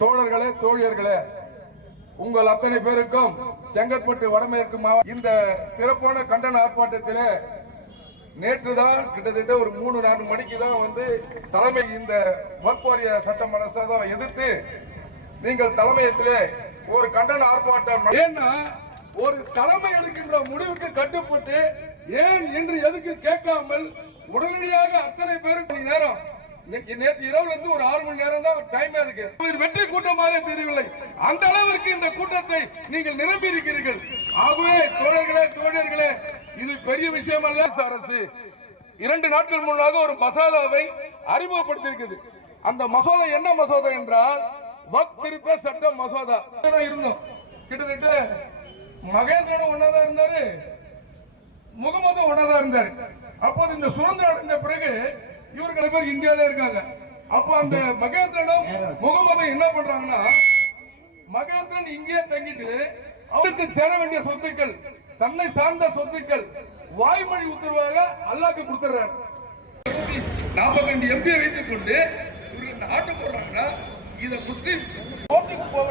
தோழர்களே, தோழியர்களே, உங்கள் அத்தனை பேருக்கும் செங்கற்பட்டு வடமேற்கு மாவட்ட இந்த சிறப்பான கண்டன ஆர்ப்பாட்டத்திலே நேற்றுதான் கிட்டத்தட்ட ஒரு 3-4 மணிக்கு தான் தலைமை இந்த வக்ஃப் சட்ட மசோதாவை எதிர்த்து நீங்கள் தலைமையத்திலே ஒரு கண்டன ஆர்ப்பாட்டம். ஏன்னா ஒரு தலைமை எடுக்கின்ற முடிவுக்கு கட்டுப்பட்டு ஏன் என்று எதுக்கு கேட்காமல் உடனடியாக அத்தனை பேருக்கு நேரம் நேற்று இரவுல இருந்து ஒரு 6 மணி நேரம் தான் டைம் இருக்கு. வெற்றி கூட்டமாக தெரியவில்லை. அந்த அளவிற்கு இந்த கூட்டத்தை நீங்கள் நிரம்பி இருக்கிறீர்கள். ஆகவே தோழர்களே, தோழர்களே, இது பெரிய விஷயம் அல்ல. அரசு 2 நாட்கள் முன்னாக ஒரு மசோதாவை அறிமுகப்படுத்தியிருக்கிறது. அந்த மசோதா என்ன மசோதா என்றால் வக்ஃப் திருத்த சட்ட மசோதா இருந்தோம். கிட்டத்தட்ட மகேந்திரனும் ஒன்னாதான் இருந்தாரு, முகமதும் ஒன்னாதான் இருந்தாரு. அப்போது இந்த சுதந்திரம் அடைந்த பிறகு இவர்கள் பேர் இந்தியாவில இருக்காங்க. அப்ப அந்த மகேந்திரனும் முகமதும் என்ன பண்றாங்கன்னா, மகேந்திரன் இங்கே தங்கிட்டு அவருக்கு சேர வேண்டிய சொத்துக்கள், தன்னை சார்ந்த சொத்துக்கள் வாய்மொழி உத்தரவாக அல்லாஹ்க்கு கொடுத்துறாரு. 42 எம்பியை வைத்துக் கொண்டு ஆட்டம் போடுறாங்கன்னா இதை முஸ்லிம் கோர்ட்டுக்கு போக